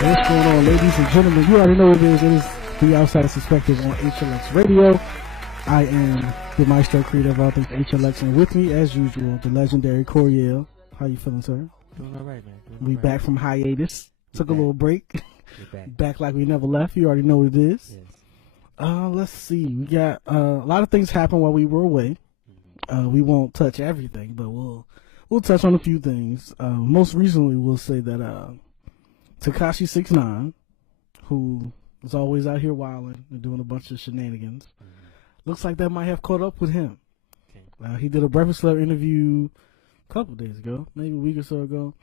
What's going on, ladies and gentlemen? You already know what it is. It is the Outside Perspective on HLX Radio. I am the maestro creator of all things HLX, and with me, as usual, the legendary Coriel. How you feeling, sir? Doing all right, man. We back from hiatus. Took a little break. Back. Back like we never left. You already know what it is. Yes. Let's see. We got a lot of things happened while we were away. We won't touch everything, but we'll touch on a few things. Most recently, we'll say that Tekashi 6ix9ine, who is always out here wilding and doing a bunch of shenanigans, looks like that might have caught up with him. Okay. He did a Breakfast Club interview a couple days ago, maybe a week or so ago,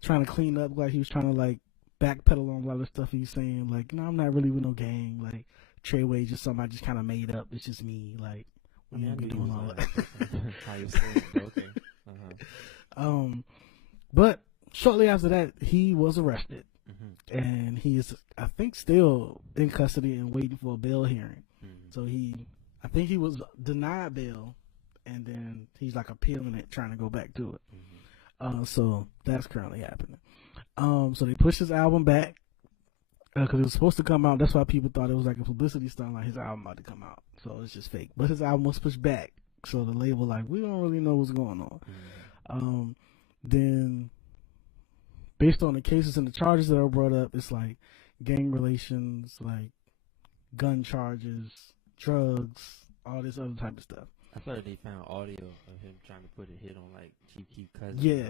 trying to clean up, like he was trying to like backpedal on a lot of stuff he's saying, like, no, I'm not really with no gang, like Treyway just something I just kind of made up. It's just me, like we don't be doing all that. How you saying? Okay. But shortly after that, he was arrested. Mm-hmm. And he is, I think, still in custody and waiting for a bail hearing. Mm-hmm. So I think he was denied bail, and then he's like appealing it, trying to go back to it. Mm-hmm. So that's currently happening. So they pushed his album back because it was supposed to come out. That's why people thought it was like a publicity stunt, like his album about to come out. So it's just fake. But his album was pushed back. So the label, like, we don't really know what's going on. Mm-hmm. Then, based on the cases and the charges that are brought up, it's like gang relations, like gun charges, drugs, all this other type of stuff. I thought they found audio of him trying to put a hit on like Chief Keef Cousin. Yeah.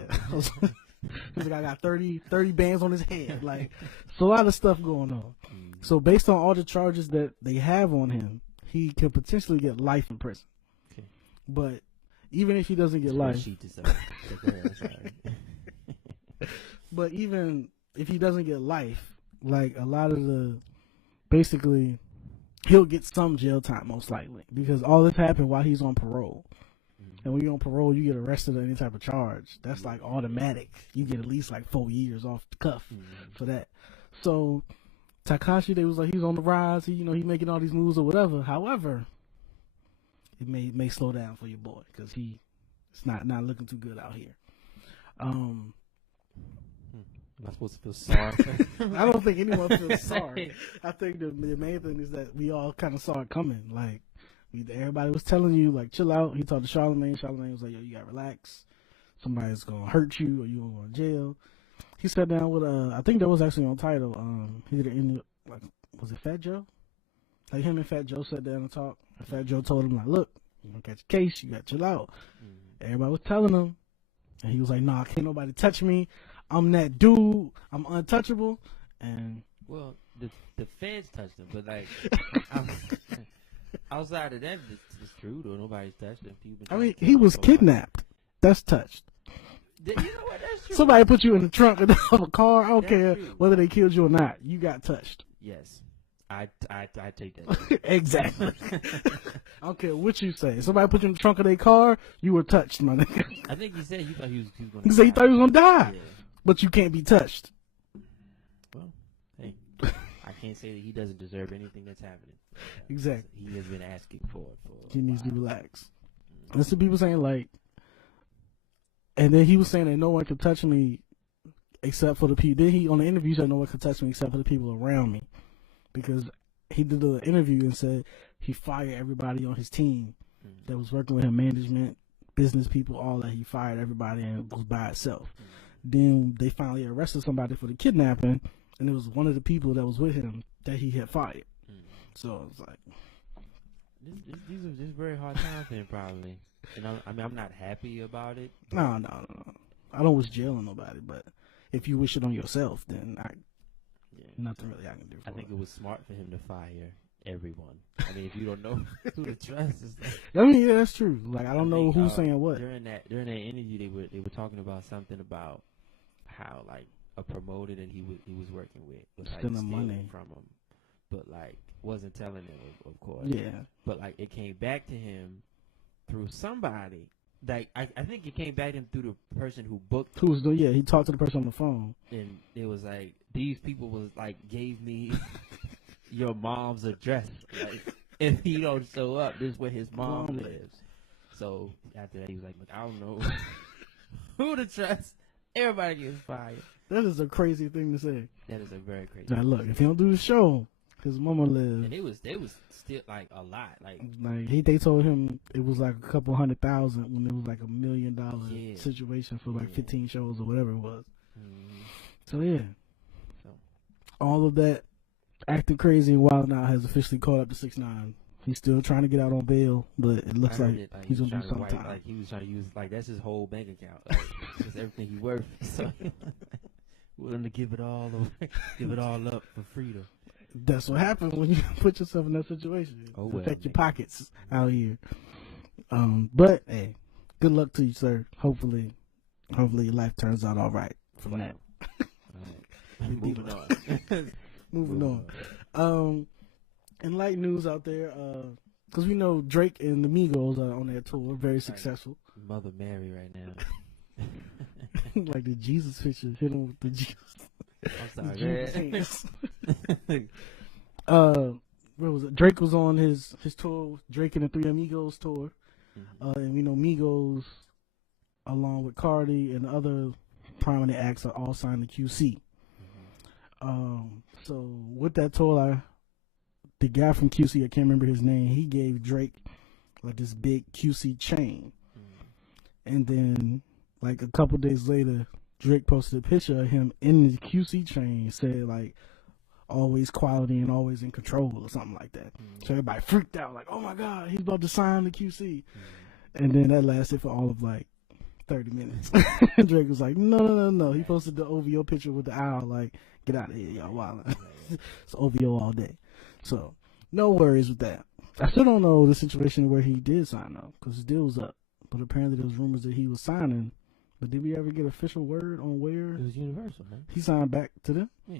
He's like, I got 30 bands on his head. Like, it's a lot of stuff going on. Mm-hmm. So based on all the charges that they have on him, he could potentially get life in prison. Okay. But even if he doesn't get life, but even if he doesn't get life, like a lot of basically, he'll get some jail time most likely, because all this happened while he's on parole. Mm-hmm. And when you're on parole, you get arrested on any type of charge. That's like automatic. You get at least like 4 years off the cuff for that. So Tekashi, they was like, he's on the rise. He's making all these moves or whatever. However, it may slow down for your boy, because it's not looking too good out here. Am I supposed to feel sorry? I don't think anyone feels sorry. I think the main thing is that we all kind of saw it coming. Like, everybody was telling you, like, chill out. He talked to Charlamagne. Charlamagne was like, yo, you got to relax. Somebody's going to hurt you or you're going to go to jail. He sat down with, I think that was actually on Tidal. He did an interview, like, was it Fat Joe? Like, him and Fat Joe sat down and talked. And Fat Joe told him, like, look, you don't catch a case. You got to chill out. Everybody was telling him. And he was like, nah, can't nobody touch me. I'm that dude. I'm untouchable. And well, the feds touched him, but like outside of that, it's true though. Nobody's touched him. I mean, he was kidnapped. That's touched. You know what? That's true. Somebody put you in the trunk of a car. I don't That's care true. whether they killed you or not. You got touched. Yes. I take that. Exactly. I don't care what you say. Somebody put you in the trunk of their car, you were touched, my nigga. I think he said he thought he was going He said he thought he was going to die. Yeah. But you can't be touched. Well, hey, I can't say that he doesn't deserve anything that's happening. Exactly. He has been asking for it. He needs to relax. That's what people saying, like, and then he was saying that no one could touch me except for the people. Then he, on the interview, said no one could touch me except for the people around me. Because he did an interview and said he fired everybody on his team that was working with him, management, business people, all that. He fired everybody and was by itself. Then they finally arrested somebody for the kidnapping, and it was one of the people that was with him that he had fired. So it's like, these are just very hard times for him, probably. And I'm not happy about it. No. I don't wish jail on nobody, but if you wish it on yourself, then nothing really I can do. I think it was smart for him to fire everyone. I mean, if you don't know who to trust, it's like, I mean, yeah, that's true. Like, I don't know who's saying what. During that interview, they were talking about something about how like a promoter that he was working with was like stealing money from him, but like wasn't telling him, of course. Yeah. But like it came back to him through somebody. Like I think it came back to him through the person who booked him. He talked to the person on the phone. And it was like, these people was like, gave me your mom's address. Like, if he don't show up, this is where his mom lives. So after that, he was like, look, I don't know who to trust. Everybody gets fired. That is a crazy thing to say. That is a very crazy. Now look, if he don't do the show, his mama live. And it was still like a lot. Like they told him it was like a couple $100,000 when it was like $1 million Yeah. situation for like Yeah. 15 shows or whatever it was. mm, So yeah, so all of that acting crazy and wild now has officially caught up to 6ix9ine. He's still trying to get out on bail, but it looks I like heard it, he's he was gonna do trying to some wipe, time. like he was trying to use like that's his whole bank account. Like, just everything he worth. So willing to give it all away, give it all up for freedom. That's what happens when you put yourself in that situation. Oh, well, Protect your nigga. pockets out here. But hey, good luck to you, sir. Hopefully your life turns out all right from that. All right. Moving on. Moving on. And light news out there, because we know Drake and the Migos are on their tour, very successful. Mother Mary right now. Like the Jesus picture, hit him with the Jesus. I'm the sorry, Jesus man. hands. What was it? Drake was on his tour, Drake and the Three Amigos tour. Mhm. And we know Migos, along with Cardi and other prominent acts, are all signed to QC. So with that tour, the guy from QC, I can't remember his name, he gave Drake like this big QC chain. And then like a couple days later, Drake posted a picture of him in the QC chain, said like always quality and always in control or something like that. So everybody freaked out, like, oh my God, he's about to sign the QC. And then that lasted for all of like 30 minutes. Drake was like, no. He posted the OVO picture with the owl, like, get out of here, y'all wildin'. It's OVO all day. So, no worries with that. I still don't know the situation where he did sign up, because his deal was up. But apparently there was rumors that he was signing. But did we ever get official word on where It was Universal, man. he signed back to them? Yeah.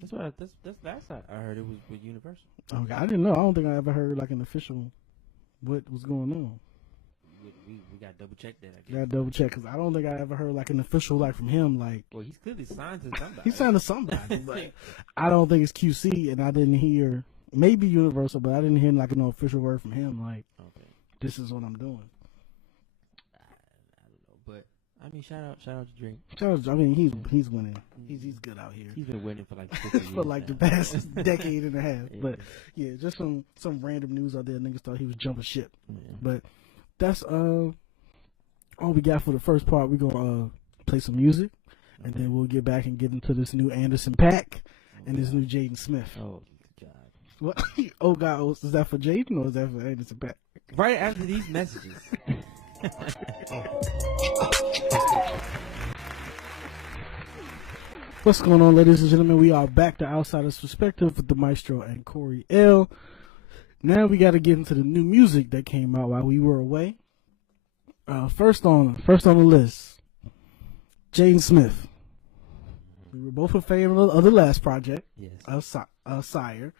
That's what that's last I heard. It was with Universal. Okay, I didn't know. I don't think I ever heard like an official what was going on. We got to double check that. I guess. Gotta double check, because I don't think I ever heard like an official like from him. Like, Well, he's clearly signed to somebody. he signed to somebody, but I don't think it's QC, and I didn't hear, maybe Universal, but I didn't hear like an official word from him. Like, Okay. this is what I'm doing. I don't know, but I mean, shout out to Drake. I mean, he's winning. He's good out here. He's been winning for like 50 years For like now. the past decade and a half. Yeah. But yeah, just some random news out there. Niggas thought he was jumping ship. Yeah. But that's all we got for the first part. We're gonna play some music, and then we'll get back and get into this new Anderson .Paak and this new Jaden Smith. Oh God! What? Oh God, is that for Jaden or is that for Anderson .Paak? Right after these messages. What's going on, ladies and gentlemen? We are back to Outsider's Perspective with the Maestro and Corey L. Now we got to get into the new music that came out while we were away. First on the list, Jaden Smith. We were both a fan of the last project, Yes. Sire.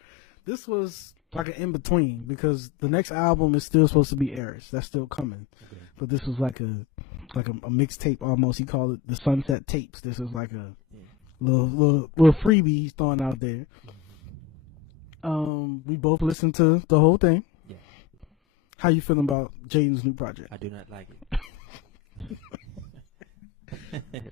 This was like an in between, because the next album is still supposed to be Eris. That's still coming, Okay. but this was like a mixtape almost. He called it the Sunset Tapes. This is like a little freebie he's throwing out there. We both listened to the whole thing. Yeah. How you feeling about Jaden's new project? I do not like it.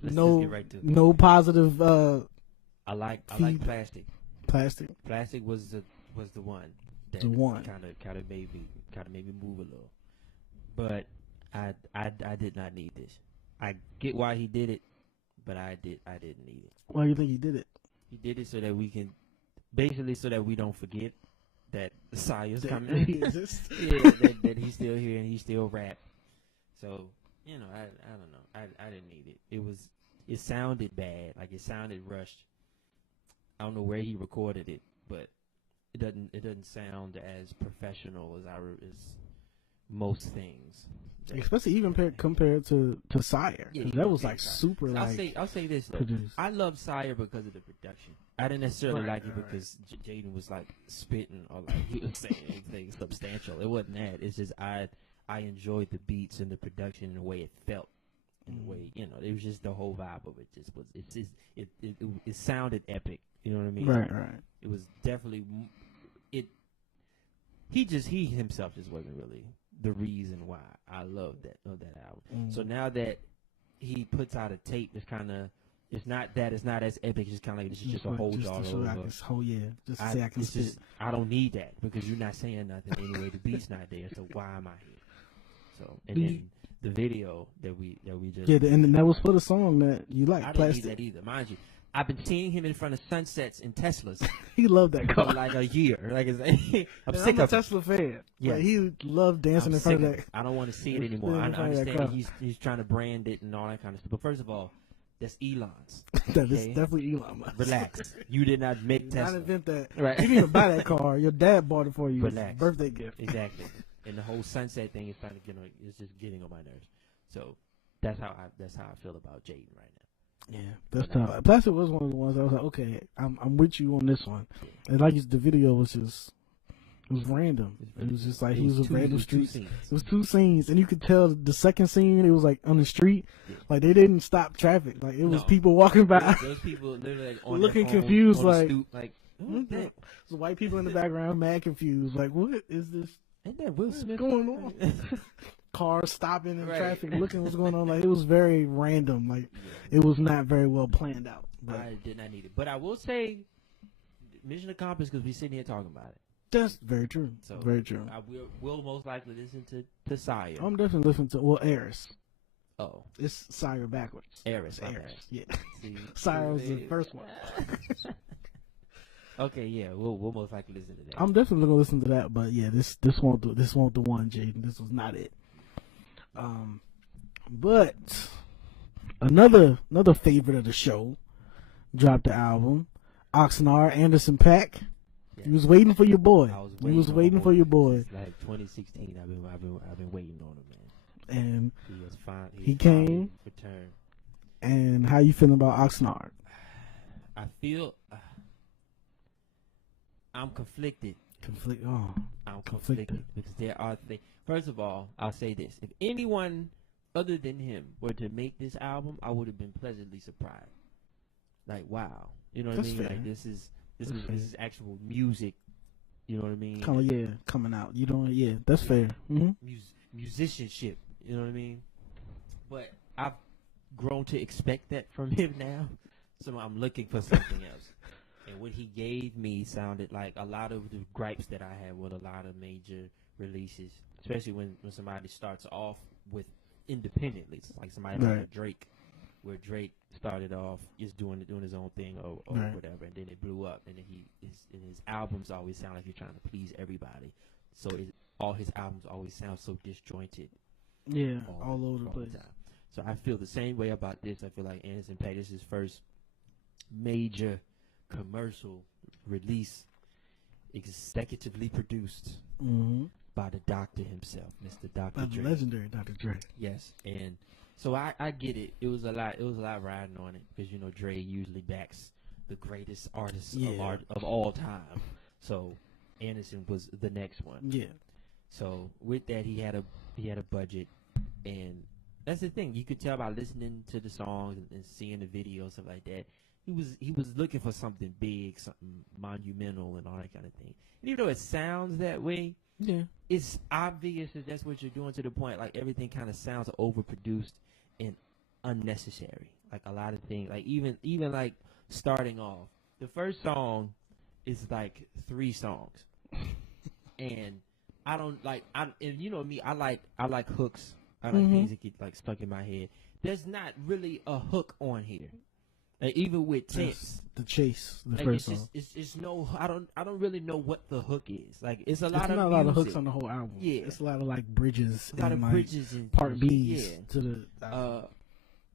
Let's No, just get right to it. no positive I like feed- Plastic. plastic. Plastic was the one that The one. kind of made me move a little. But I did not need this. I get why he did it, but I didn't need it. Why do you think he did it? He did it so that we can, basically, so that we don't forget that Sire's That coming. he exists? Yeah, that he's still here and he still rap. So, you know, I don't know. I didn't need it. It sounded bad. Like, it sounded rushed. I don't know where he recorded it, but it doesn't sound as professional as most things. Especially even compared to Sire. 'Cause that was like Sire. super I'll say this though. produced. I love Sire because of the production. I didn't necessarily Right, like it right. because Jaden was like spitting or like he was saying anything substantial. It wasn't that. It's just I enjoyed the beats and the production and the way it felt. And the way, you know, it was just the whole vibe of it. Just was it sounded epic. You know what I mean? Right. It was definitely he himself just wasn't really the reason why I loved that album. So now that he puts out a tape that's kind of It's not that. It's not as epic. It's just kind of like this is just a like, hold just y'all to show over. I can, just to say I can it's spit. just, I don't need that because you're not saying nothing anyway. The beat's not there, so why am I here? So and then the video that we just and that was for the song that you like. I didn't Plastic. need that either, mind you. I've been seeing him in front of sunsets in Teslas He loved that for car. like a year. Like I'm sick I'm a of it. Tesla fan. Yeah. Like, he loved dancing I'm in front sick of of that. it. I don't want to see it It's anymore. been I in front of that understand car. he's trying to brand it and all that kind of stuff. But first of all, that's Elon's. That is Okay? definitely Elon Musk. Relax. You did not make You Tesla. not invent that. Right. You didn't even buy that car. Your dad bought it for you. Relax. It's a birthday gift. Exactly. And the whole sunset thing is starting to get on. It's just getting on my nerves. So that's how I feel about Jaden right now. Yeah, that's tough. Plastic was one of the ones I was like, okay, I'm with you on this one. And like the video was just, it was random. It was just like he was a random street. It was 2 scenes, and you could tell the second scene it was like on the street, like they didn't stop traffic. Like it was people walking by. Those people literally like on looking their phone, confused, on the like stoop, like what the heck? So white people in the background, mad confused, like what is this? Ain't that Will Smith going on? Cars stopping in Right. traffic, looking what's going on. Like it was very random. Like it was not very well planned out. But I did not need it, but I will say, mission accomplished because we sitting here talking about it. that's very true. So Very true. I will most likely listen to Sire. I'm definitely listening to Eris. Oh, It's Sire backwards. Eris. It's my Eris. bad. Yeah. See, Sire was the first one. Okay, yeah, we'll most likely listen to that. I'm definitely gonna listen to that, but yeah, this won't the one, Jaden. This was not it. But another favorite of the show dropped the album. Oxnard, Anderson .Paak. Yeah. You was waiting for your boy. I was You was on waiting my for your boy, since, like 2016. I've been waiting on him, man. and He was fine. He came. Return. and how you feeling about Oxnard? I feel I'm conflicted. I'm Conflicted because there are things. First of all, I'll say this: if anyone other than him were to make this album, I would have been pleasantly surprised. Like, wow, you know what That's I mean? fair. Like, this is That's fair. this is actual music. You know what I mean? Kind of coming out. You don't. Yeah, that's fair. Mm-hmm. Musicianship. You know what I mean? But I've grown to expect that from him now, so I'm looking for something else. And what he gave me sounded like a lot of the gripes that I had with a lot of major releases, especially when somebody starts off with independently. It's like somebody like Drake, where Drake started off just doing his own thing or whatever, and then it blew up. And then his albums always sound like he's trying to please everybody. So all his albums always sound so disjointed. Yeah, all over the place. Time. So I feel the same way about this. I feel like Anderson .Paak, this is his first major commercial release, executively produced by the doctor himself, Mr. Dr. By Dre. the legendary Dr. Dre. Yes, and so I get it. It was a lot riding on it because you know Dre usually backs the greatest artists of all time. So Anderson was the next one. Yeah. So with that, he had a budget, and that's the thing. You could tell by listening to the songs and seeing the videos, stuff like that. He was looking for something big, something monumental, and all that kind of thing. And even though it sounds that way, it's obvious that that's what you're doing to the point. Like everything kind of sounds overproduced and unnecessary. Like a lot of things. Like even like starting off, the first song is like 3 songs, and I don't like. And you know me, I like hooks. I like things that get like stuck in my head. There's not really a hook on here. Like even with Tense, the Chase, the like first song. It's no. I don't really know what the hook is. Like it's a lot It's of not a music. lot of hooks on the whole album. Yeah, it's a lot of like bridges. A lot of like bridges and part and B's shit, to the.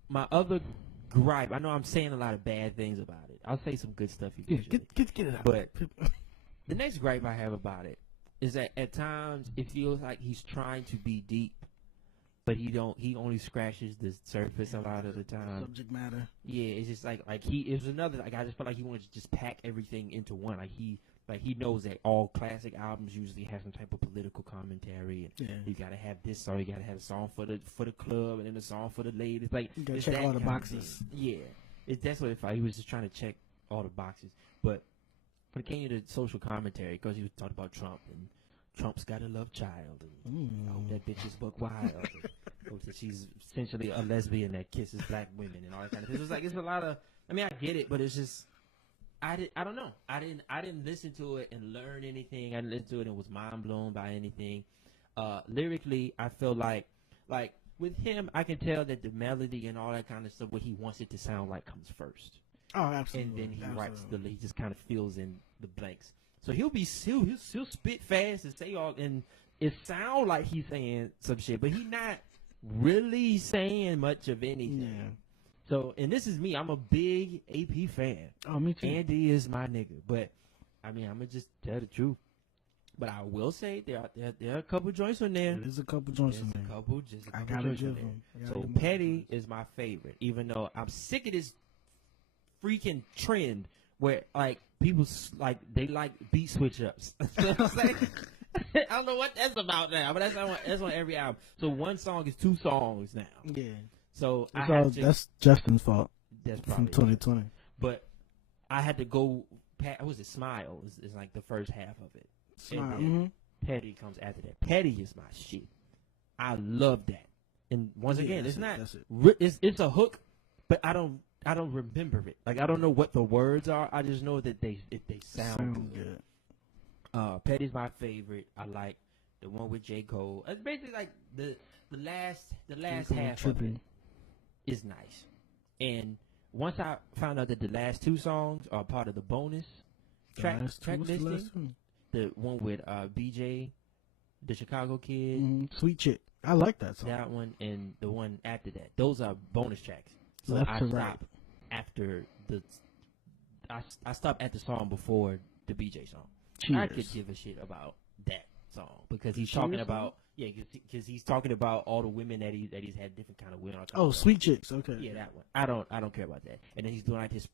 My other gripe. I know I'm saying a lot of bad things about it. I'll say some good stuff eventually. Get it out. But the next gripe I have about it is that at times it feels like he's trying to be deep, but he only scratches the surface a lot of the time. Subject matter. Yeah, it's just like it was another, like I just felt like he wanted to just pack everything into one. Like he knows that all classic albums usually have some type of political commentary, and you gotta have this song, you gotta have a song for the club, and then a song for the ladies. Like you gotta it's check that all the kind of boxes. thing. Yeah, that's what it felt. He was just trying to check all the boxes. But when it came to social commentary, because he was talking about Trump and Trump's got a love child, and I hope that bitch is buck wild. She's essentially a lesbian that kisses black women and all that kind of thing. It's like it's a lot of. I mean, I get it, but it's just I don't know. I didn't listen to it and learn anything. I didn't listen to it and was mind blown by anything. Lyrically, I feel like with him, I can tell that the melody and all that kind of stuff, what he wants it to sound like, comes first. Oh, absolutely. And then he writes he just kind of fills in the blanks. So he'll spit fast and say all, and it sound like he's saying some shit, but he's not really saying much of anything. Yeah. So, and this is me. I'm a big AP fan. Oh, me too. Andy is my nigga. But, I mean, I'm going to just tell the truth. But I will say there are a couple joints on there. There's a couple joints on there. I gotta give them. So, Petty is my favorite, even though I'm sick of this freaking trend where, like, people, like, they like beat switch-ups. You know what I'm saying? I don't know what that's about now, but that's on every album. So, one song is 2 songs now. Yeah. So that's Justin's fault. That's probably from 2020. But I had to go. What was it? Smile is like the first half of it. Smile. And then Petty comes after that. Petty is my shit. I love that. And once again, it's not. It's a hook, but I don't remember it. Like I don't know what the words are. I just know that they sound good. Petty's my favorite. I like the one with J. Cole. It's basically like the last half of it is nice. And once I found out that the last 2 songs are part of the bonus track listing, the one with BJ, the Chicago Kid, Sweet Chick, I like that song. That one and the one after that, those are bonus tracks. So Left I to stopped right. after I stopped at the song before the BJ song. Cheers. I could give a shit about that song because he's talking about because he's talking about all the women that he's had different kind of women. Oh, Sweet Chicks, okay. Yeah, that one. I don't care about that. And then he's doing like this.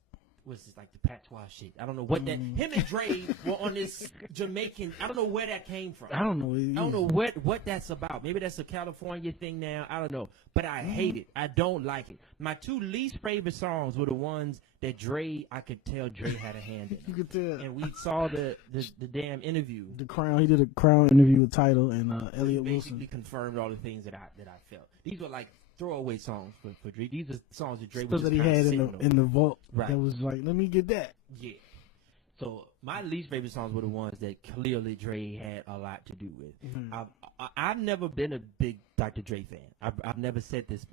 What's this, like the patois shit? I don't know what that. Him and Dre were on this Jamaican. I don't know where that came from. I don't know. I don't know what that's about. Maybe that's a California thing now. I don't know. But I hate it. I don't like it. My 2 least favorite songs were the ones that Dre. I could tell Dre had a hand in. You could tell. And we saw the damn interview. The Crown. He did a Crown interview with Tidal and Elliot Wilson. Basically confirmed all the things that I felt. These were like throwaway songs for Dre. These are songs that Dre was just that he had in the vault. Right. That was like, let me get that. Yeah. So my least favorite songs were the ones that clearly Dre had a lot to do with. Mm-hmm. I've never been a big Dr. Dre fan. I've never said this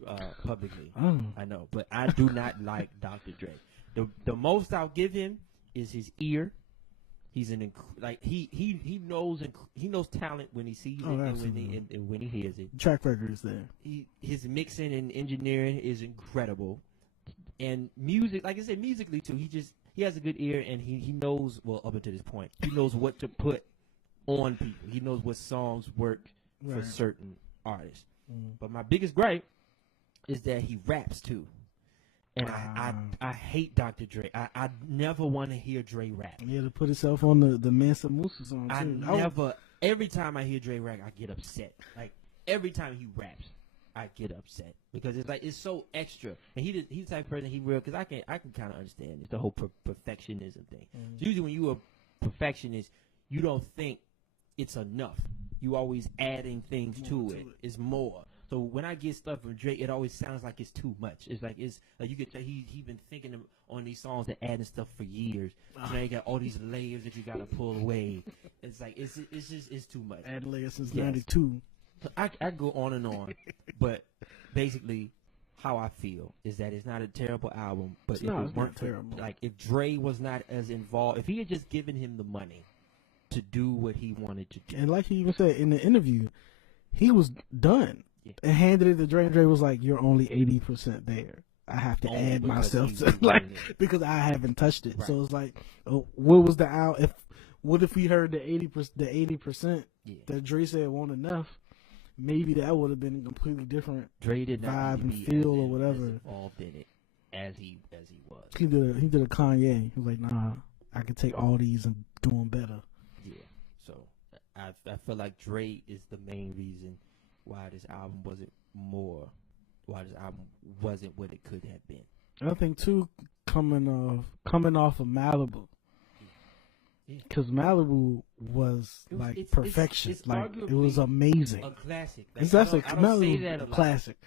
publicly. I know, but I do not like Dr. Dre. The most I'll give him is his ear. He's he knows talent when he sees it and when he hears it. Track record is there. His mixing and engineering is incredible, and music, like I said, musically too. He has a good ear and he knows, well, up until this point, he knows what to put on people. He knows what songs work for certain artists. But my biggest gripe is that he raps too. And I hate Dr. Dre. I never want to hear Dre rap. Yeah, to put himself on the Mansa Musa song too. Every time I hear Dre rap, I get upset. Like every time he raps, I get upset because it's like it's so extra. And he's the type of person because I can kind of understand it, the whole perfectionism thing. Mm-hmm. So usually when you're a perfectionist, you don't think it's enough. You always adding things to it. It's more. So when I get stuff from Drake, it always sounds like it's too much. It's like you could tell he been thinking on these songs and adding stuff for years. So now you got all these layers that you got to pull away. It's like it's too much. Add layers since '92. So I go on and on, but basically, how I feel is that it's not a terrible album. But if it weren't terrible, like if Dre was not as involved, if he had just given him the money to do what he wanted to do, and like he even said in the interview, he was done. Yeah. And handed it to Dre. Dre was like, "You're only 80% there. I have to add myself to because I haven't touched it." Right. So it's like, what was the out? What if we heard the 80% that Dre said wasn't enough? Maybe that would have been a completely different Dre did not vibe and feel or whatever. Involved in it as he was. He did a Kanye. He was like, "Nah, I can take all these and do them better." Yeah. So I feel like Dre is the main reason why this album wasn't what it could have been. I think too, coming off of Malibu, Because Malibu was like perfection. It's like it was amazing. A classic. Like, It's actually I don't say that a lot, classic.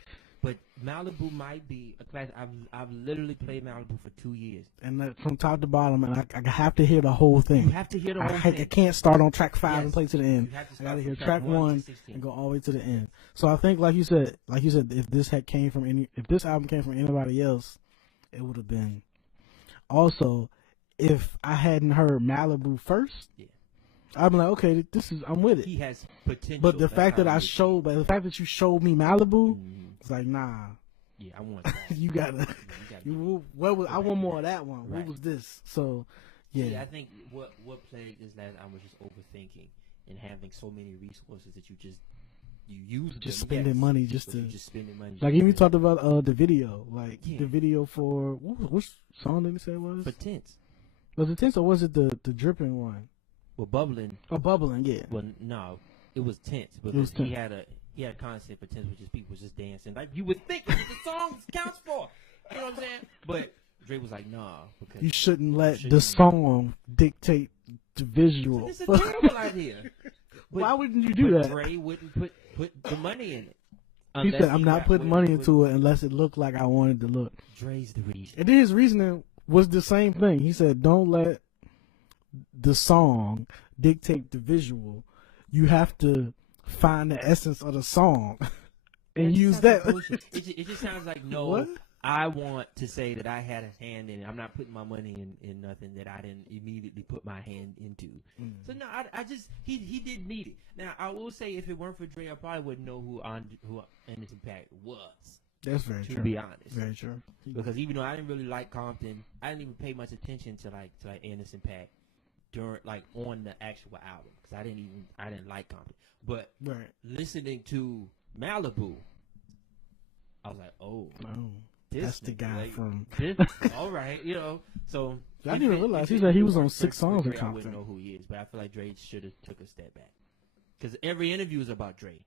but Malibu might be a classic. I've literally played Malibu for 2 years, And from top to bottom, and I have to hear the whole thing. You have to hear the whole thing. I can't start on track 5 Yes. and play to the end. You have to I start gotta from hear track 1 and go all the way to the end. So I think, like you said, if this if this album came from anybody else, it would have been. Also, if I hadn't heard Malibu first, I'd be like, okay, I'm with it. He has potential. But the fact that you showed me Malibu, it's like, nah. Yeah, I want that. you gotta. I want more of that one. Right. What was this? So, yeah. I think what plagued this last album was just overthinking and having so many resources that you use just spending money just spending money. Like even talked about the video, the video for which song did he say it was? For Tense. Was it Tense or was it the dripping one? Well, Bubbling. Oh, Bubbling, yeah. Well, no, it was Tense because he had a concept for Tense, which is people just dancing like you would think that's what the song counts for. You know what I'm saying? But Dre was like, nah, because you shouldn't let the song dictate the visual. It's a terrible idea. But, why wouldn't you do that? Dre wouldn't put the money in it. He said, I'm not putting money into it unless it looked like I wanted to look. Dre's the reason. And then his reasoning was the same thing. He said, don't let the song dictate the visual. You have to find the essence of the song and use that. It just sounds like, no, what? I want to say that I had a hand in it. I'm not putting my money in nothing that I didn't immediately put my hand into. So no, I just he didn't need it. Now I will say, if it weren't for Dre, I probably wouldn't know who Anderson .Paak was. That's very true. To be honest, very true. Because even though I didn't really like Compton, I didn't even pay much attention to like Anderson .Paak during on the actual album because I didn't like Compton. But listening to Malibu, I was like, oh. That's the guy from. All right, So I didn't even realize he was on 6 songs with Compton. I wouldn't know who he is, but I feel like Dre should have took a step back because every interview is about Dre.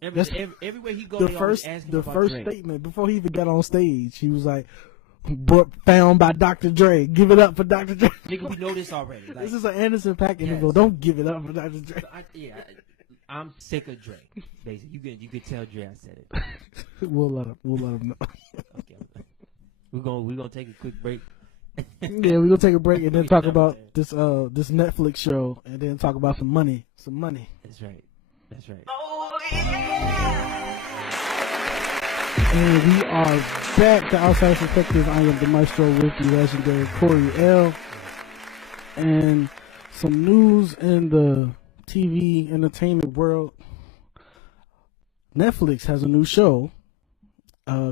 Everywhere he goes, the first statement before he even got on stage, he was like, "Found by Dr. Dre. Give it up for Dr. Dre." Nigga, we know this already. This is an Anderson .Paak interview. Don't give it up for Dr. Dre. So I'm sick of Dre. Basically, you could tell Dre I said it. We'll let him know. Okay, we're gonna take a quick break. Yeah, we're gonna take a break and then talk about this Netflix show and then talk about some money. That's right. Oh yeah. And we are back to Outside Perspective. I am the maestro with the legendary Corey L. And some news in the TV entertainment world. Netflix has a new show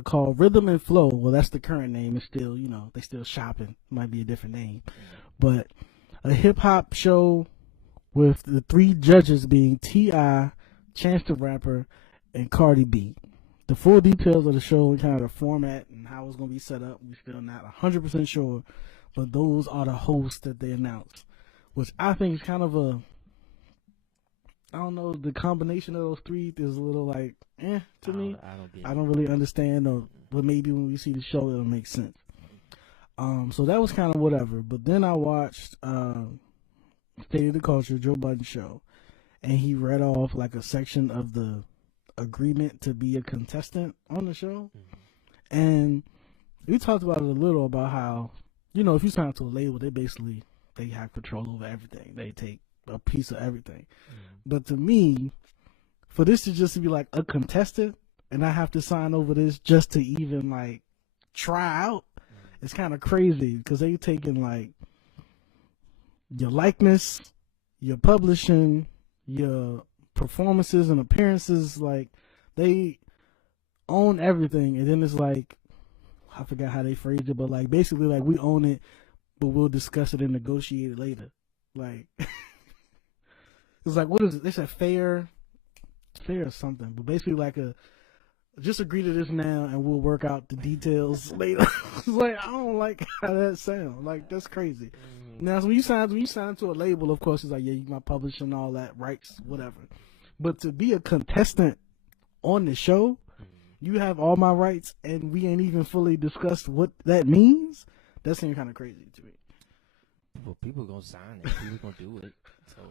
called Rhythm and Flow. Well, that's the current name. It's still, they still shopping. Might be a different name. But a hip-hop show with the 3 judges being T.I., Chance the Rapper, and Cardi B. The full details of the show and kind of the format and how it's going to be set up, we're still not 100% sure. But those are the hosts that they announced, which I think is kind of I don't know, the combination of those 3 is a little like, to me. I don't really understand, but maybe when we see the show, it'll make sense. So that was kind of whatever. But then I watched State of the Culture, Joe Budden show, and he read off like a section of the agreement to be a contestant on the show. And we talked about it a little about how, if you sign to a label, they have control over everything. They take a piece of everything. But to me, for this to just be like a contestant and I have to sign over this just to even like try out, it's kind of crazy because they taking like your likeness, your publishing, your performances and appearances, like they own everything. And then it's like, I forgot how they phrased it, but like basically like we own it, but we'll discuss it and negotiate it later. Like it's like, what is it? They said fair or something, but basically like just agree to this now and we'll work out the details later. It's like, I don't like how that sounds. Like, that's crazy. Now, so when you sign to a label, of course, it's like, yeah, you my publisher and all that, rights, whatever. But to be a contestant on the show, you have all my rights and we ain't even fully discussed what that means. That seems kind of crazy to me. Well, people gonna sign it. People gonna do it. So,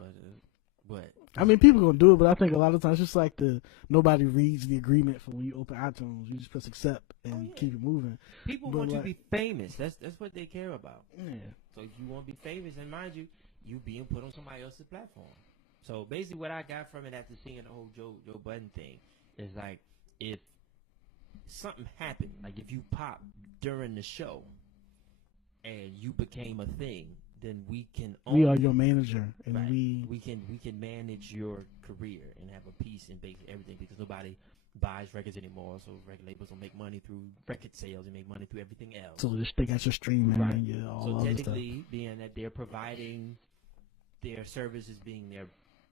but I mean, people gonna do it, but I think a lot of times it's just like nobody reads the agreement for when you open iTunes. You just press accept and keep it moving. People want to be famous. That's what they care about. Yeah. So if you want to be famous, and mind you, you being put on somebody else's platform. So basically, what I got from it after seeing the whole Joe Budden thing is like, if something happened, like if you pop during the show and you became a thing, then we can we are your manager, and right. we can manage your career and have a piece in basically everything, because nobody buys records anymore. So record labels don't make money through record sales; they make money through everything else. So they got your streaming, right? And all so other technically, stuff. being that they're providing their services, being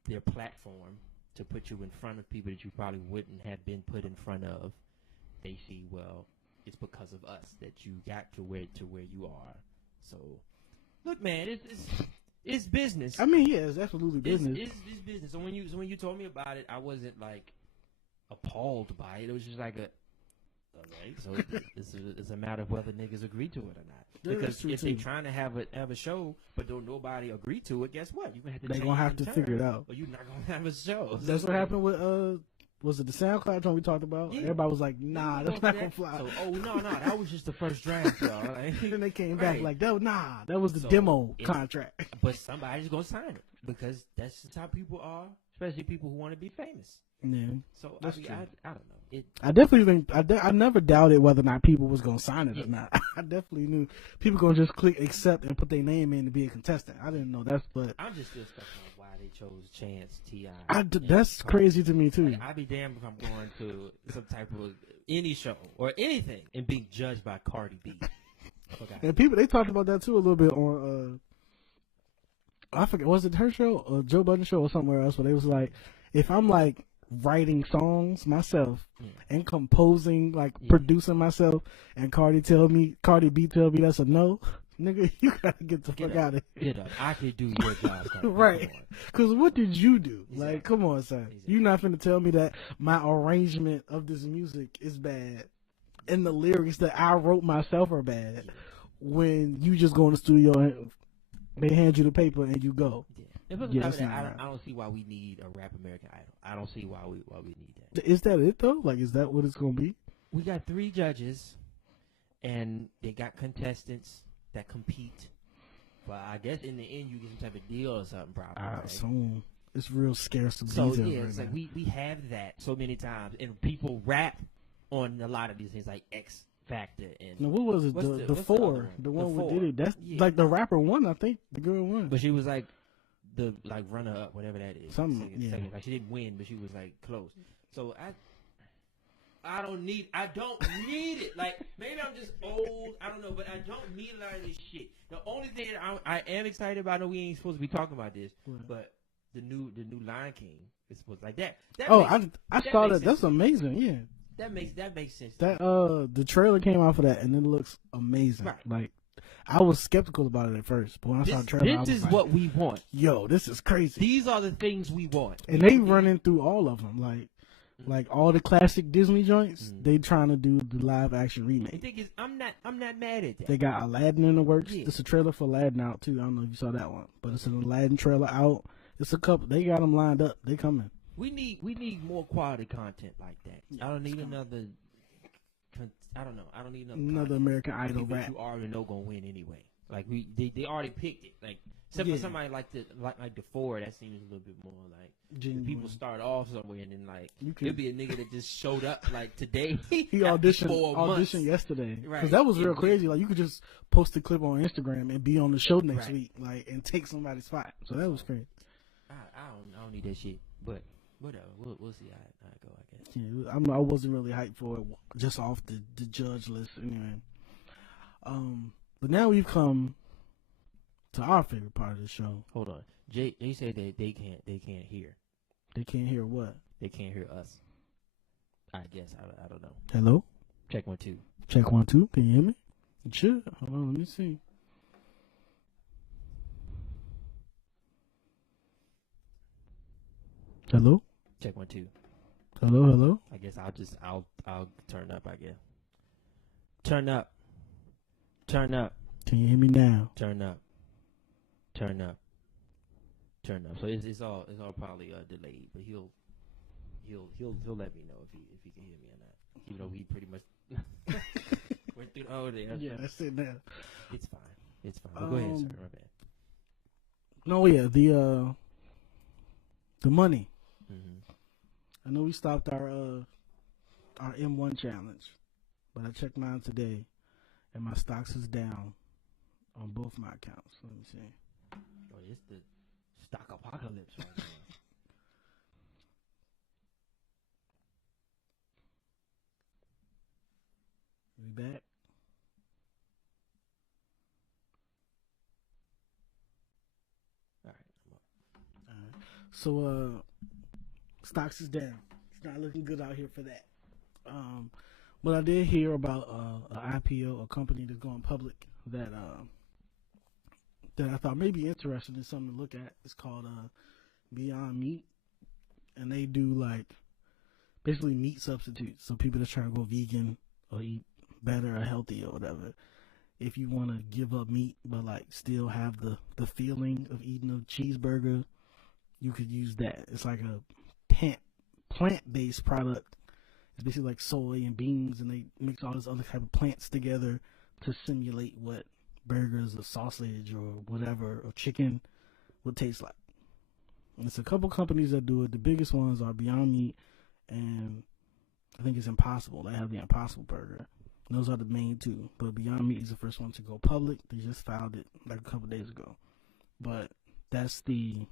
their platform to put you in front of people that you probably wouldn't have been put in front of, they see, well, it's because of us that you got to where you are. So, look, man, it's business. I mean, yeah, it's absolutely business. It's business. So when you told me about it, I wasn't like appalled by it. It was just like okay, so it's a matter of whether niggas agree to it or not. Because if they're trying to have a show, but don't nobody agree to it, guess what? You're gonna have to. They're gonna have to figure it out. Or you're not gonna have a show. That's what happened with was it the SoundCloud joint we talked about? Yeah. Everybody was like, nah, that's not gonna fly. So, no, that was just the first draft, y'all. Right? Then they came back like, that was the demo contract. But somebody's gonna sign it, because that's just how people are, especially people who want to be famous. Yeah. So I don't know. I definitely think I never doubted whether or not people was gonna sign it or not. I definitely knew people gonna just click accept and put their name in to be a contestant. I didn't know that, but I'm just still stuck on why they chose Chance, T.I. That's crazy to me too. Like, I'd be damned if I'm going to some type of any show or anything and being judged by Cardi B. And people, they talked about that too a little bit on I forget, was it her show or Joe Budden show or somewhere else, where they was like, if I'm like writing songs myself and composing, like producing myself, and Cardi B tell me that's a no, nigga, you gotta get the fuck out of here. Get up. I could do your job. Right. Because what did you do? Exactly. Like, come on, son. Exactly. You're not finna tell me that my arrangement of this music is bad and the lyrics that I wrote myself are bad when you just go in the studio and they hand you the paper and you go. Yeah, I don't see why we need a Rap American Idol. I don't see why we need that. Is that it though? Like, is that what it's gonna be? We got 3 judges, and they got contestants that compete. But I guess in the end, you get some type of deal or something, probably. I right? assume it's real scarce to be so there. Yeah, right it's now. like we have that so many times, and people rap on a lot of these things, like X Factor and. Now, what was it? The 4, the one we did it. That's like the rapper won. I think the girl won. But she was like the runner up, whatever that is. Something. Second. Like, she didn't win, but she was like close. So I don't need it. Like, maybe I'm just old. I don't know, but I don't need a lot of this shit. The only thing that I am excited about, I know we ain't supposed to be talking about this, but the new Lion King is supposed like that. I saw that. That's amazing. Yeah. That makes sense. That the trailer came out for that, and it looks amazing. Right. Like, I was skeptical about it at first, but when I saw the trailer, this is like, what we want. Yo, this is crazy. These are the things we want. And they running through all of them, like all the classic Disney joints. They trying to do the live action remake. The thing is, I'm not mad at that. They got Aladdin in the works. Yeah. There's a trailer for Aladdin out too. I don't know if you saw that one, but it's an Aladdin trailer out. It's a couple. They got them lined up. They coming. We need more quality content like that. Yeah, I don't need another. I don't know. I don't need another American Idol rap. You already know gonna win anyway. Like they already picked it. Like except for somebody like the 4, that seems a little bit more like genuine. People start off somewhere and then like it'll be a nigga that just showed up like today. He auditioned yesterday because that was real crazy. Like, you could just post a clip on Instagram and be on the show next week, like, and take somebody's spot. So that was crazy. I don't need that shit, but whatever. We'll see how it go, I guess. Yeah, I wasn't really hyped for it just off the judge list anyway. But now we've come to our favorite part of the show. Hold on, Jay said that they can't hear. They can't hear what? They can't hear us. I guess I don't know. Hello. Check 1 2. Check 1 2. Can you hear me? It should. Hold on. Let me see. Hello. Check 1 2. Hello. I guess I'll turn up. I guess. Turn up. Can you hear me now? Turn up. turn up. So it's all probably delayed, but he'll let me know if he can hear me or not. Even though we pretty much went through all there. Yeah, that's it now. It's fine. But go ahead, sir. My bad. No, yeah, the money. Mm-hmm. I know we stopped our M1 challenge, but I checked mine today, and my stocks is down on both my accounts. Let me see. Oh, it's the stock apocalypse right now. We back? All right. All right. So stocks is down. It's not looking good out here for that. But I did hear about an IPO, a company that's going public that I thought may be interesting and something to look at. It's called Beyond Meat, and they do like basically meat substitutes. So people that's trying to go vegan or eat better or healthy or whatever. If you want to give up meat but like still have the feeling of eating a cheeseburger, you could use that. It's like a plant-based product. It's basically like soy and beans, and they mix all this other type of plants together to simulate what burgers or sausage or whatever or chicken would taste like. And it's a couple companies that do it. The biggest ones are Beyond Meat, and I think it's Impossible. They have the Impossible Burger. And those are the main two. But Beyond Meat is the first one to go public. They just filed it like a couple days ago. But that's when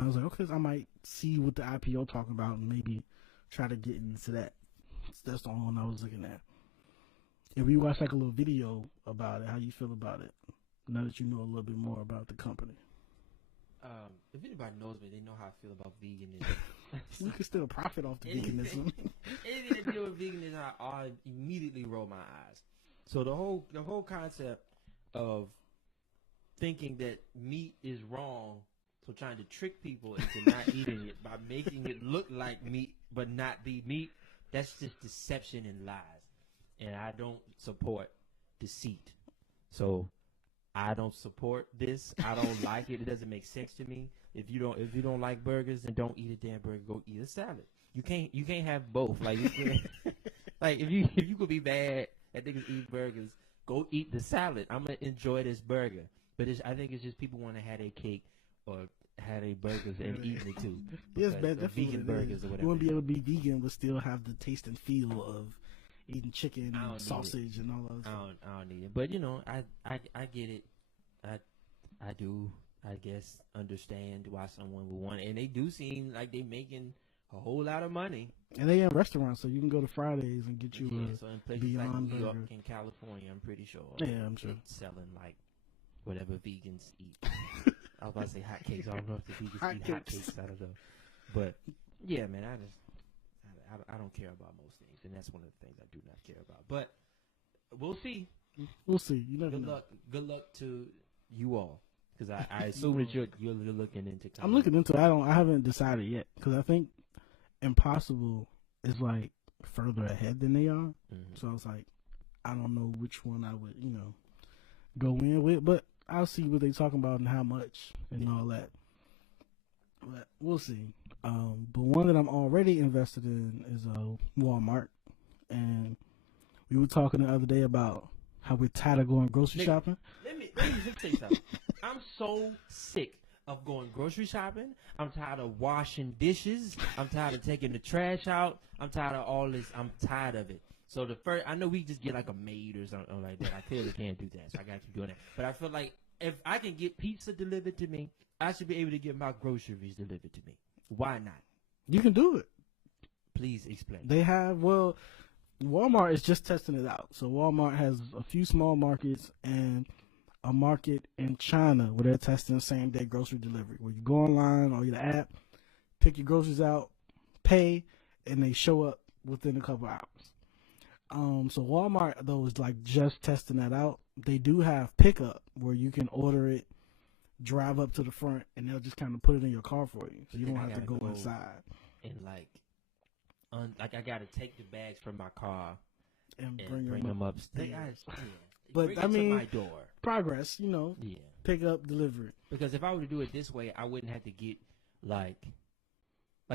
I was like, okay, I might see what the IPO talking about and maybe try to get into that. That's the only one I was looking at. If we watch like a little video about it, how you feel about it? Now that you know a little bit more about the company. If anybody knows me, they know how I feel about veganism. We can still profit off the veganism. Anything to do with veganism, I immediately roll my eyes. So the whole concept of thinking that meat is wrong, so trying to trick people into not eating it by making it look like meat but not be meat, that's just deception and lies. And I don't support deceit. So I don't support this. I don't like it. It doesn't make sense to me. If you don't like burgers, then don't eat a damn burger. Go eat a salad. You can't have both. Like like if you could be bad at niggas eat burgers, go eat the salad. I'm gonna enjoy this burger. But I think it's just people want to have their cake or have their burgers and eating it too. Yes, man, definitely vegan burgers or whatever. You want to be able to be vegan but still have the taste and feel of eating chicken and sausage and all those. I don't need it. But I get it. I do, I guess, understand why someone would want it. And they do seem like they making a whole lot of money. And they in restaurants, so you can go to Fridays and get you so in places Beyond like New York burger. and California, I'm pretty sure. Yeah, I'm sure. It's selling like whatever vegans eat. I was about to say hotcakes. I don't know if the vegans eat hotcakes. I don't know. But yeah, man, I don't care about most things, and that's one of the things I do not care about. But we'll see. We'll see. You never know. Good luck to you all, because I assume that you're looking into. I'm looking into it. I haven't decided yet, because I think Impossible is like further ahead than they are. Mm-hmm. So I was like, I don't know which one I would go in with, but I'll see what they're talking about and how much and all that. But we'll see. But one that I'm already invested in is Walmart, and we were talking the other day about how we're tired of going grocery shopping. Let me just say something. I'm so sick of going grocery shopping. I'm tired of washing dishes. I'm tired of taking the trash out. I'm tired of all this. I'm tired of it. So I know we just get like a maid or something like that. I clearly can't do that, so I got to keep doing that. But I feel like if I can get pizza delivered to me, I should be able to get my groceries delivered to me. Why not? You can do it. Please explain. They have, Walmart is just testing it out. So Walmart has a few small markets and a market in China where they're testing same-day grocery delivery, where you go online or your app, pick your groceries out, pay, and they show up within a couple hours. So Walmart, though, is like just testing that out. They do have pickup where you can order it, drive up to the front, and they'll just kind of put it in your car for you, so you don't have to go inside. And like I gotta take the bags from my car and bring them upstairs. But Bring I it mean, to my door. progress. You know, Yeah. pick up, deliver it. Because if I were to do it this way, I wouldn't have to get like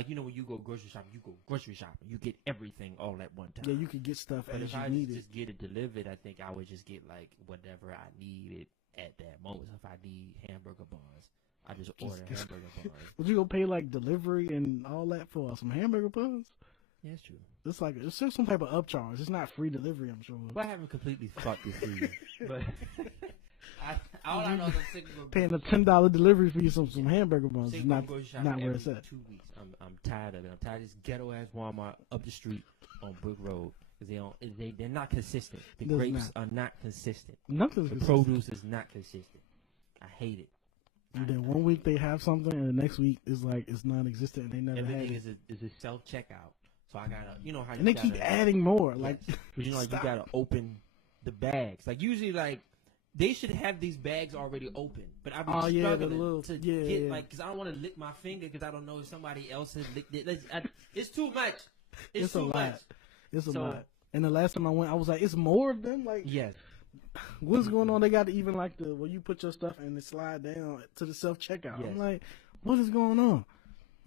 you know when you go grocery shopping, you get everything all at one time. Yeah, you could get stuff But as if you I need it. just get it delivered, I think I would just get like whatever I needed at that moment. So if I need hamburger buns, I just order hamburger buns. Would you go pay like delivery and all that for some hamburger buns? Yeah, that's true. It's just some type of upcharge. It's not free delivery, I'm sure. Well, I haven't completely fucked this food, but all I know is I'm sick of Paying a $10 delivery fee some hamburger buns is not grocery shopping where every it's at. 2 weeks. I'm tired of it. I'm tired of this ghetto ass Walmart up the street on Brook Road because they're not consistent. The grapes are not consistent. Nothing's The consistent. produce is not consistent. I hate it. And then one week they have something, and the next week is like it's non-existent, and they never had Everything it. is a self checkout. So I gotta, you know how And you they gotta, keep adding more. Like, but you know, like you stop. gotta open the bags. Like usually, like they should have these bags already open. But I've been struggling to get like because I don't want to lick my finger because I don't know if somebody else has licked it. It's too much. It's too a lot. much. It's a So- lot. And the last time I went, I was like, it's more of them. Like, Yes. what's going on? They got even like the where you put your stuff and it slide down to the self checkout. Yes. I'm like, what is going on?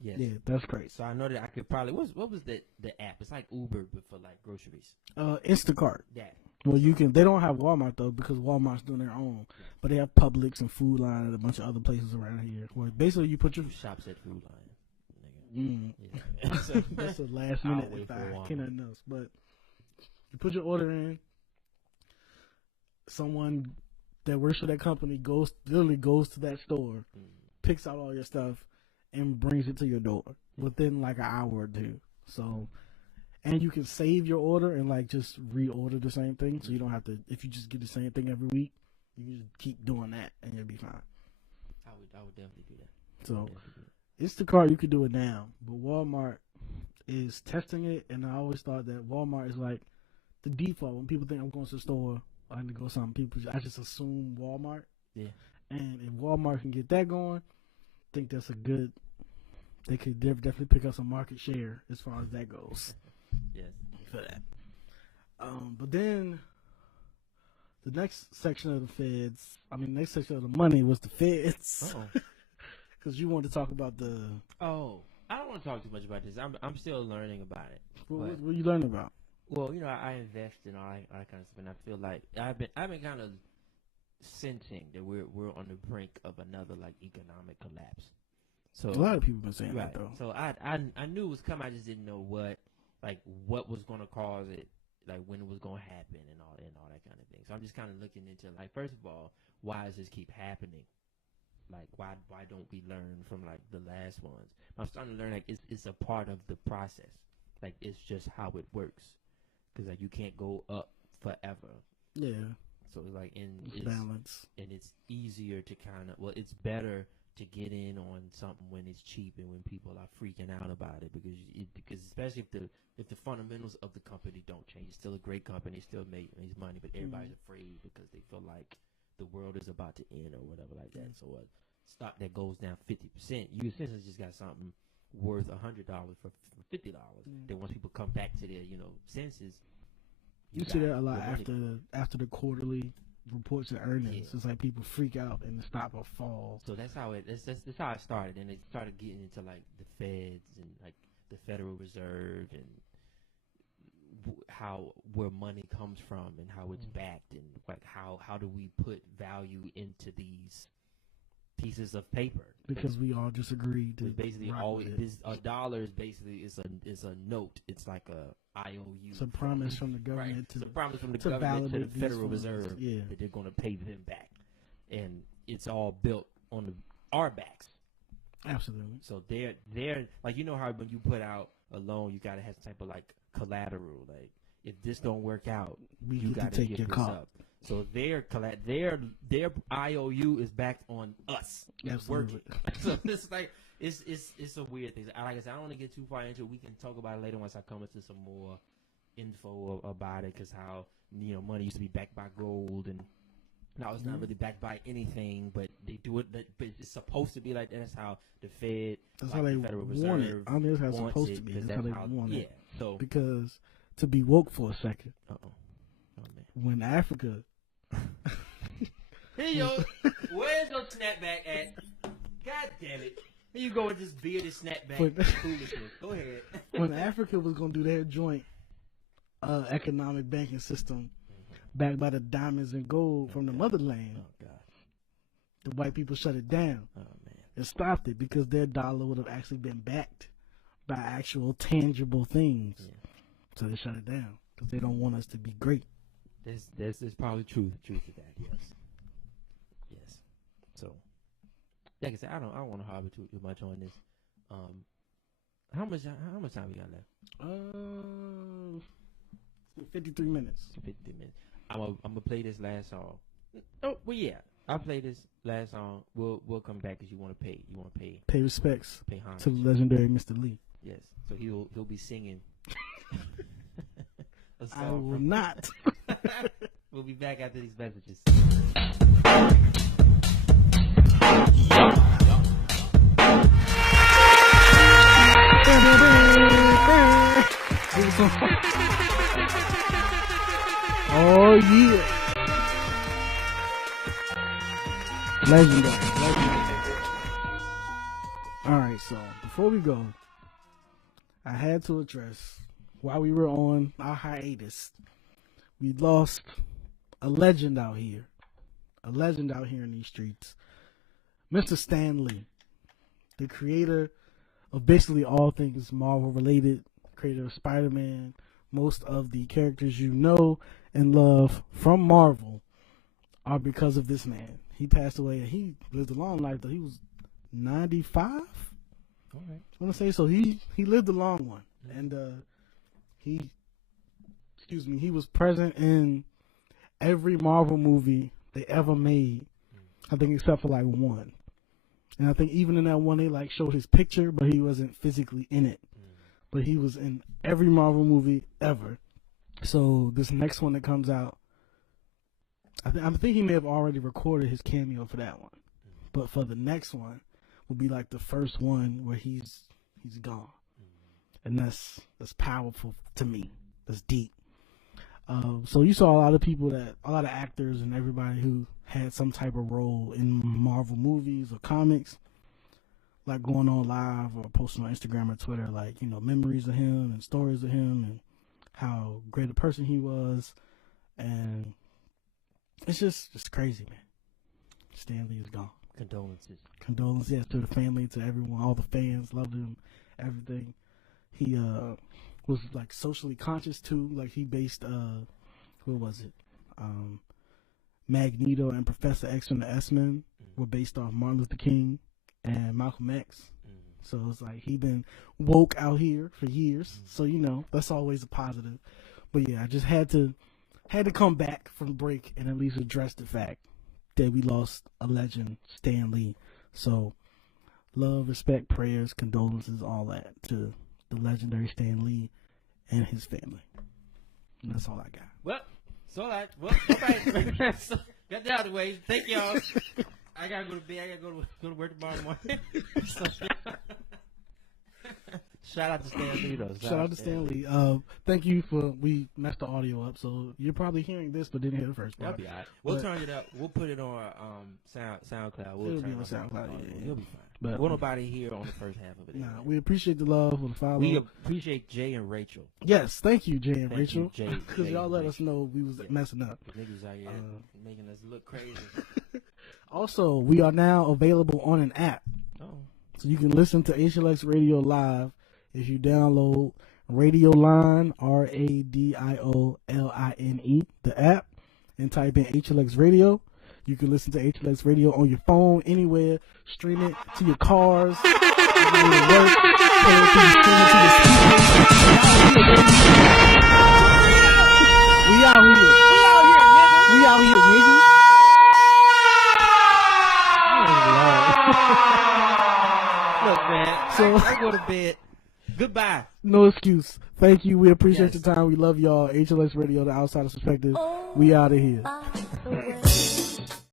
Yes. Yeah, that's crazy. So I know that I could probably what was the app? It's like Uber but for like groceries. Instacart. That. Well, you can. They don't have Walmart though because Walmart's doing their own. But they have Publix and Food Line and a bunch of other places around here. Where basically you put your Who shops at Food Line? Mm. Yeah. So, That's the last I'll minute wait if for I Walmart. cannot else. But you put your order in. Someone that works for that company literally goes to that store, picks out all your stuff, and brings it to your door within like an hour or two. So, and you can save your order and like just reorder the same thing. So you don't have to. If you just get the same thing every week, you can just keep doing that and you'll be fine. I would definitely do that. So. Definitely do that. Instacart, you could do it now, but Walmart is testing it, and I always thought that Walmart is like the default. When people think I'm going to the store, I need to go something, I just assume Walmart. Yeah. And if Walmart can get that going, I think that's they could definitely pick up some market share as far as that goes. Yes. For that. But then the next section of the next section of the money was the feds. Oh. Because you wanted to talk about the. Oh, I don't want to talk too much about this. I'm still learning about it. What you learning about? Well, you know, I invest in all that kind of stuff, and I feel like I've been kind of sensing that we're on the brink of another like economic collapse. So A lot of people been saying right. that though. So I knew it was coming. I just didn't know what was going to cause it, like when it was going to happen, and all that kind of thing. So I'm just kind of looking into like, first of all, why does this keep happening? Like why don't we learn from like the last ones? I'm starting to learn like it's a part of the process. Like it's just how it works. Because like you can't go up forever. Yeah. So it's like it's balance. And it's easier to kind of it's better to get in on something when it's cheap and when people are freaking out about it because especially if the fundamentals of the company don't change. It's still a great company, still makes money, but everybody's afraid because they feel like the world is about to end or whatever like that. So a stock that goes down 50%, you essentially just got something worth $100 for $50. Then once people come back to their senses, you see that a lot after the quarterly reports and earnings. Yeah. It's like people freak out and the stock will fall. So that's how that's how it started, and it started getting into like the Feds and like the Federal Reserve and where money comes from and how it's backed and like how do we put value into these pieces of paper Because we all just agreed to basically a dollar is basically is a note. It's like a IOU. It's a promise from the government right. to It's a promise from the to government to the validate these Federal funds. Reserve Yeah. that they're going to pay them back, and it's all built on our backs. Absolutely. So they're like how when you put out a loan, you got to have some type of like collateral. Like if this don't work out, you get to got to take give your this car. up. So their IOU is backed on us. It's Absolutely. working. So it's like it's a weird thing. Like I said, I don't want to get too far into it. We can talk about it later once I come into some more info about it. Because how money used to be backed by gold, and now it's not really backed by anything. But they do it. But it's supposed to be like that. That's how the Fed. That's like how they the Federal want it. Reserve I mean, that's how it's wants supposed it, to be. 'cause That's how they want it. Yeah. So Because to be woke for a second, oh man. when Africa Where's your snapback at? God damn it. Here you go with this bearded snapback foolishness. Go ahead. When Africa was going to do their joint economic banking system backed by the diamonds and gold from the motherland, the white people shut it down and stopped it because their dollar would have actually been backed by actual tangible things. So they shut it down because they don't want us to be great. There's probably truth to that. Yes. So, like I said, I don't want to harbor too much on this. How much time we got left? 53 minutes. 53 minutes. I'm gonna play this last song. Oh well, yeah. I'll play this last song. We'll come back because you want to pay. You want to pay respects homage to the legendary Mr. Lee. Yes. So he'll be singing. I will not. We'll be back after these messages. Oh yeah. Legendary. Alright, so before we go, I had to address while we were on our hiatus, we lost a legend out here. A legend out here in these streets. Mr. Stan Lee, the creator of basically all things Marvel related, creator of Spider-Man, most of the characters you know and love from Marvel are because of this man. He passed away and he lived a long life though. He was 95? All right. I want to say so. He lived a long one. And he was present in every Marvel movie they ever made. I think except for like one. And I think even in that one they like showed his picture, but he wasn't physically in it. But he was in every Marvel movie ever. So this next one that comes out, I think he may have already recorded his cameo for that one. But for the next one will be like the first one where he's gone. And that's powerful to me. That's deep. So you saw a lot of actors and everybody who had some type of role in Marvel movies or comics, like going on live or posting on Instagram or Twitter, like, you know, memories of him and stories of him and how great a person he was. And it's just crazy, man. Stan Lee is gone. Condolences to the family, to everyone, all the fans, loved him, everything. He was like socially conscious too. Like he based what was it? Magneto and Professor X from the S-Men were based off Martin Luther King and Malcolm X. So it's like he been woke out here for years. So you know that's always a positive. But yeah, I just had to come back from break and at least address the fact that we lost a legend, Stan Lee. So love, respect, prayers, condolences, all that to the legendary Stan Lee and his family. And that's all I got. Well, so all right. So, got that out of the way. Thank y'all. I gotta go to bed. I gotta go to work tomorrow morning. So, shout out to Stan Lee though. Shout out to Stan Lee. Thank you we messed the audio up, so you're probably hearing this but didn't hear the first part. That'll be all right. We'll turn it up. We'll put it on SoundCloud. It'll be on SoundCloud. Yeah. It'll be fine. But we'll nobody here on the first half of it. Nah, we appreciate the love for the follow. We appreciate Jay and Rachel. Yes, thank you, Jay and Thank Rachel. you, Jay, Because y'all let us know we was messing up. Niggas out here making us look crazy. Also, we are now available on an app. Oh. So you can listen to HLX Radio Live if you download Radio Line, RADIOLINE, the app, and type in HLX Radio. You can listen to HLX Radio on your phone, anywhere, stream it to your cars, to work, play it to your We out here. We out here, nigga. Look, man, So I go to bed. Goodbye. No excuse. Thank you. We appreciate your time. We love y'all. HLX Radio, the outsider perspective. We out of here.